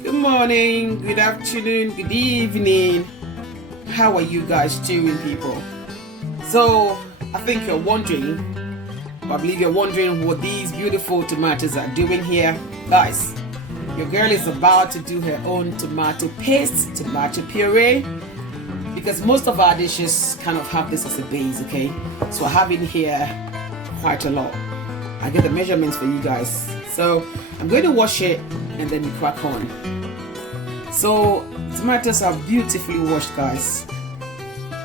Good morning, good afternoon, good evening. How are you guys doing, people? So, I think you're wondering, or I believe you're wondering what these beautiful tomatoes are doing here. Guys, your girl is about to do her own tomato paste, tomato puree, because most of our dishes kind of have this as a base, okay? So I have in here quite a lot. I get the measurements for you guys. So I'm going to wash it and then we crack on. So tomatoes are beautifully washed, guys.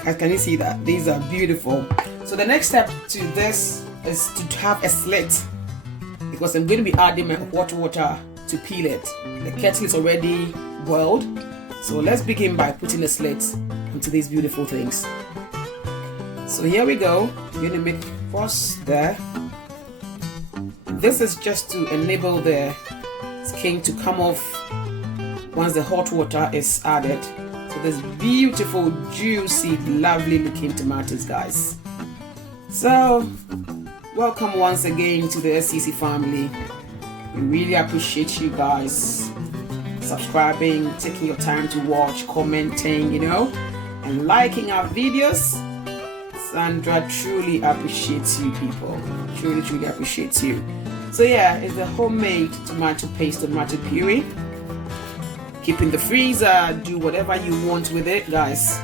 Can you see that? These are beautiful. So the next step to this is to have a slit, because I'm going to be adding my hot water to peel it. The kettle is already boiled. So let's begin by putting a slit into these beautiful things. So here we go. I'm going to make first there. This is just to enable the skin to come off once the hot water is added. So there's beautiful, juicy, lovely looking tomatoes, guys. So welcome once again to the SCC family. We really appreciate you guys subscribing, taking your time to watch, commenting, and liking our videos. Sandra truly appreciates you, people. Truly appreciates you. So yeah, it's the homemade tomato paste, tomato puree. Keep in the freezer, do whatever you want with it, guys.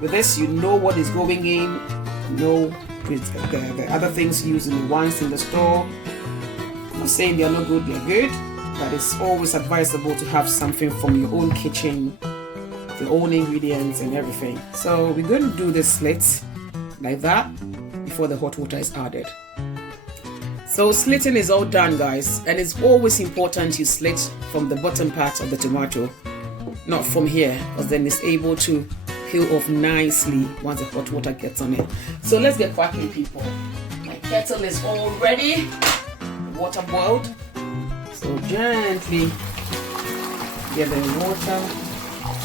With this, you know what is going in. You know the other things used in the ones in the store. I'm not saying they're not good, they're good. But it's always advisable to have something from your own kitchen, the own ingredients and everything. So we're going to do this slit like that before the hot water is added. So slitting is all done, guys, and it's always important you slit from the bottom part of the tomato, not from here, because then it's able to peel off nicely once the hot water gets on it. So let's get cracking, people. My kettle is all ready, water boiled. So gently get the water.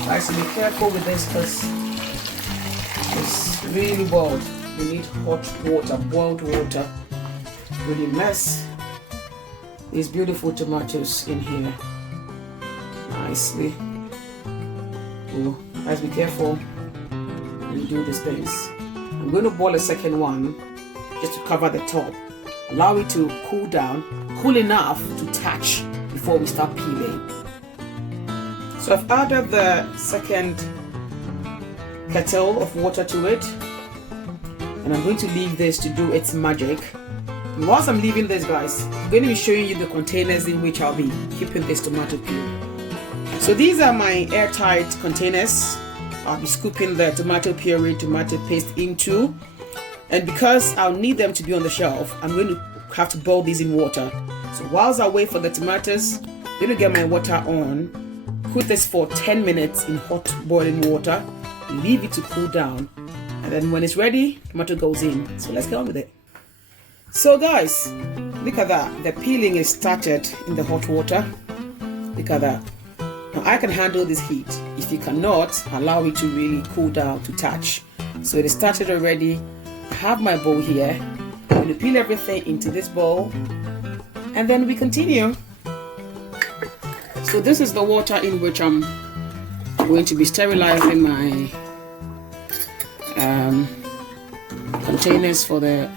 Guys, be careful with this because it's really boiled. You need hot water, boiled water. Really mess these beautiful tomatoes in here nicely. Oh, guys, be careful when you do these things. I'm going to boil a second one just to cover the top. Allow it to cool down, cool enough to touch before we start peeling. So I've added the second kettle of water to it, and I'm going to leave this to do its magic. And whilst I'm leaving this, guys, I'm going to be showing you the containers in which I'll be keeping this tomato puree. So these are my airtight containers I'll be scooping the tomato puree, tomato paste into. And because I'll need them to be on the shelf, I'm going to have to boil these in water. So whilst I wait for the tomatoes, I'm going to get my water on, put this for 10 minutes in hot boiling water, leave it to cool down, and then when it's ready, tomato goes in. So let's get on with it. So guys, look at that. The peeling is started in the hot water. Look at that. Now I can handle this heat. If you cannot, allow it to really cool down to touch. So it is started already. I have my bowl here. I'm going to peel everything into this bowl, and then we continue. So this is the water in which I'm going to be sterilizing my containers for the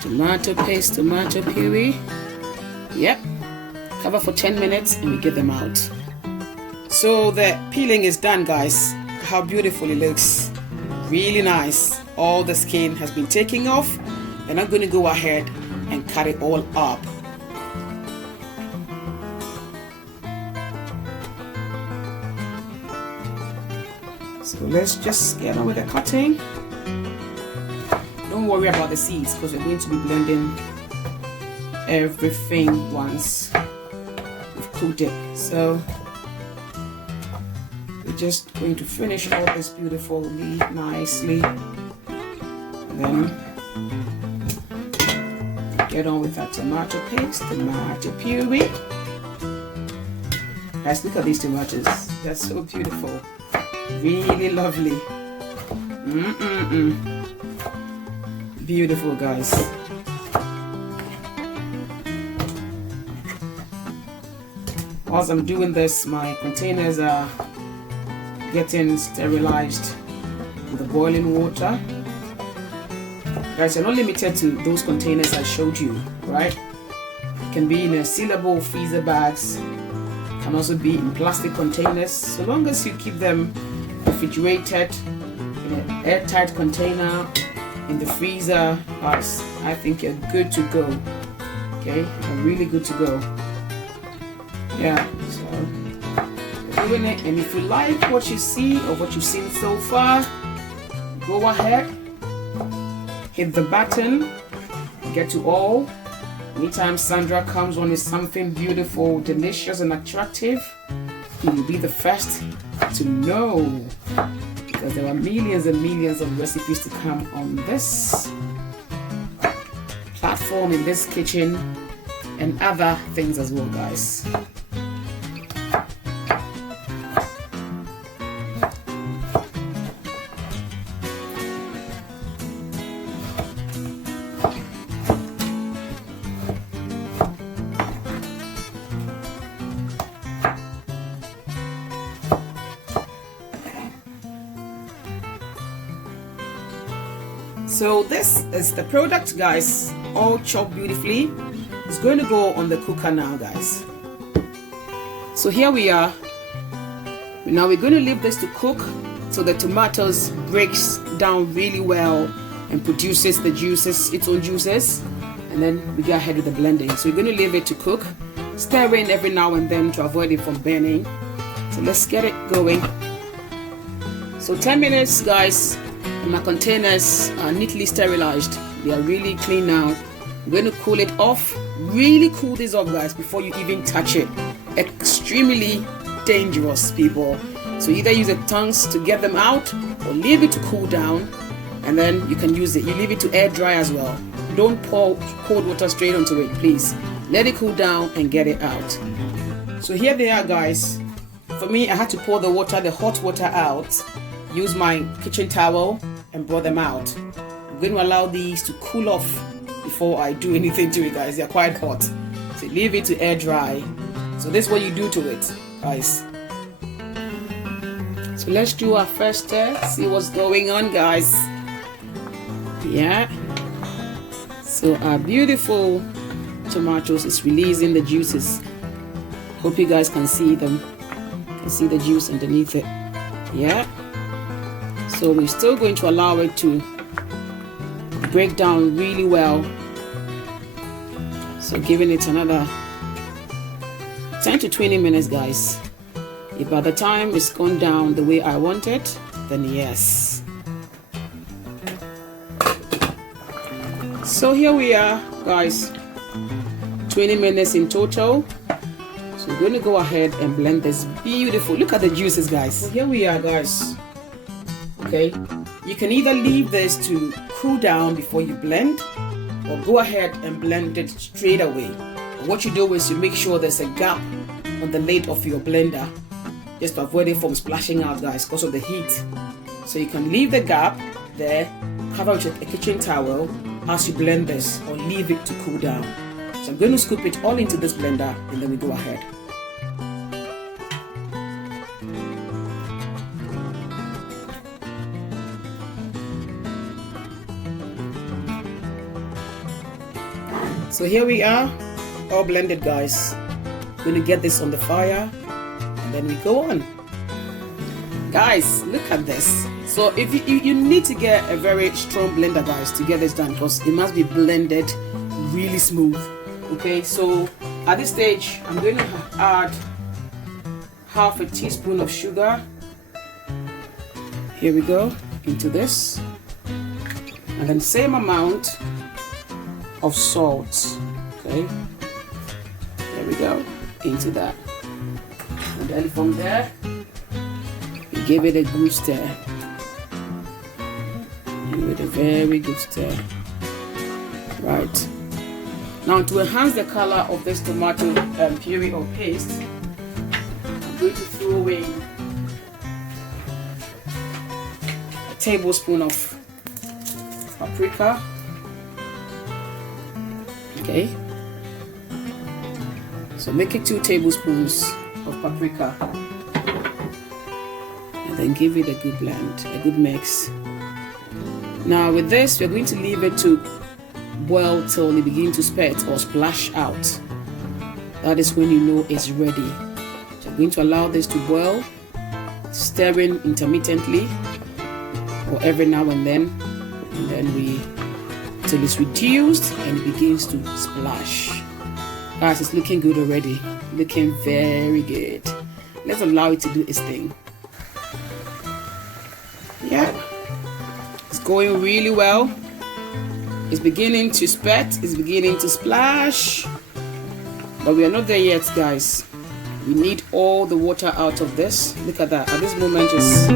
tomato paste, tomato puree. Yep, cover for 10 minutes and we get them out. So the peeling is done, guys. How beautiful it looks. Really nice. All the skin has been taken off, and I'm going to go ahead and cut it all up. So let's just get on with the cutting. Don't worry about the seeds because we're going to be blending everything once we've cooked it. So we just going to finish all this beautifully, nicely. And then get on with our tomato paste, tomato puree. Guys, look at these tomatoes. They're so beautiful. Really lovely. Beautiful, guys. Whilst I'm doing this, my containers are getting sterilized with the boiling water. Guys, you're not limited to those containers I showed you, right? It can be in a sealable freezer bags, can also be in plastic containers, so long as you keep them refrigerated in an airtight container in the freezer. Guys, I think you're good to go. Okay, you're really good to go. Yeah, so you're doing it, and if you like what you see or what you've seen so far, go ahead, hit the button, get to all. Anytime Sandra comes on with something beautiful, delicious and attractive, you will be the first to know, because there are millions and millions of recipes to come on this platform, in this kitchen, and other things as well, guys. So this is the product, guys, all chopped beautifully. It's going to go on the cooker now, guys. So here we are. Now we're going to leave this to cook so the tomatoes breaks down really well and produces the juices, its own juices, and then we go ahead with the blending. So we're going to leave it to cook, stir in every now and then to avoid it from burning. So let's get it going. So 10 minutes, guys. My containers are neatly sterilized. They are really clean now. I'm going to cool it off. Really cool this off, guys, before you even touch it. Extremely dangerous, people. So either use the tongs to get them out or leave it to cool down, and then you can use it. You leave it to air dry as well. Don't pour cold water straight onto it, please. Let it cool down and get it out. So here they are, guys. For me, I had to pour the water, the hot water out. Use my kitchen towel and brought them out. I'm going to allow these to cool off before I do anything to it, guys. They're quite hot, so leave it to air dry. So this is what you do to it, guys. So let's do our first stir, see what's going on, guys. Yeah, so our beautiful tomatoes is releasing the juices. Hope you guys can see them. You can see the juice underneath it. Yeah. So we're still going to allow it to break down really well. So giving it another 10 to 20 minutes, guys. If by the time it's gone down the way I want it, then yes. So here we are, guys. 20 minutes in total. So we're going to go ahead and blend this beautiful. Look at the juices, guys. So here we are, guys. Okay, you can either leave this to cool down before you blend, or go ahead and blend it straight away. And what you do is you make sure there's a gap on the lid of your blender, just to avoid it from splashing out, guys, because of the heat. So you can leave the gap there, cover it with a kitchen towel as you blend this, or leave it to cool down. So I'm going to scoop it all into this blender, and then we go ahead. So here we are, all blended, guys. Going to get this on the fire, and then we go on. Guys, look at this. So if you need to get a very strong blender, guys, to get this done, because it must be blended really smooth. Okay, so at this stage, I'm going to add half a teaspoon of sugar. Here we go, into this, and then same amount of salt. Okay, there we go, into that, and then from there give it a good stir. Give it a very good stir. Right. Now, to enhance the color of this tomato puree or paste, I'm going to throw in a tablespoon of paprika. Okay. So make it 2 tablespoons of paprika. And then give it a good blend, a good mix. Now with this, we're going to leave it to boil till it begins to spurt or splash out. That is when you know it's ready. So I'm going to allow this to boil, stirring intermittently or every now and then till it's reduced and it begins to splash. Guys, it's looking good already. Looking very good. Let's allow it to do its thing. Yeah, it's going really well. It's beginning to spurt, it's beginning to splash, but we are not there yet, guys. We need all the water out of this. Look at that. At this moment, it's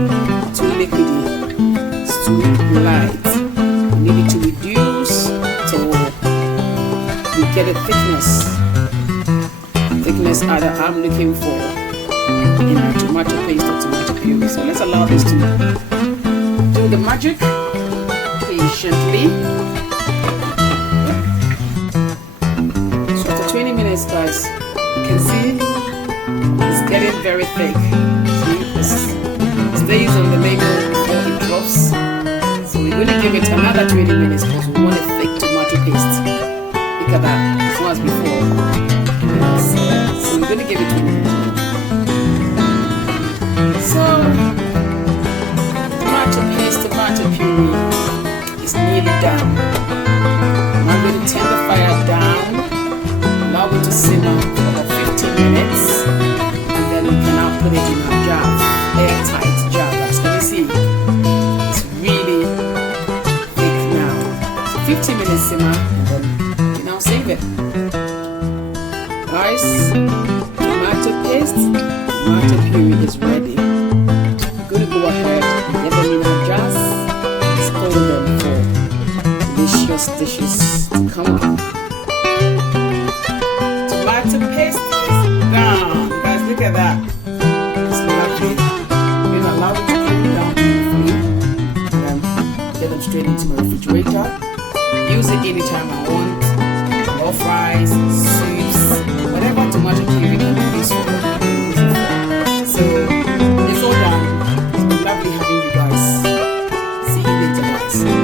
too liquidy. It's too light. We need it to reduce till we get a thickness that I'm looking for in my tomato paste or tomato puree. So let's allow this to do the magic patiently. So after 20 minutes, guys, you can see it's getting very thick. See, it stays on the label before it drops. So we're going to give it another 20 minutes because we want a thick tomato paste. Look at that, as well as before. So we're going to give it 20 minutes. So tomato puree is nearly done. Now I'm going to turn the fire down, allow it to simmer for about 15 minutes, and then we can now put it in our jar, airtight jar. As you can see, it's really thick now. So 15 minutes simmer, and then you now save it. Guys, tomato paste, tomato puree is ready. I'm going to go ahead and get them in our jars. Them for delicious dishes to come up. Tomato paste is done. Guys, look at that. It's lovely. I'm going to allow it to cool down beautifully and then get them straight into my refrigerator. Use it anytime I want. Or fries, soups, whatever tomato puree can be used for. So it's all done. It's been lovely having you guys. See you later, guys.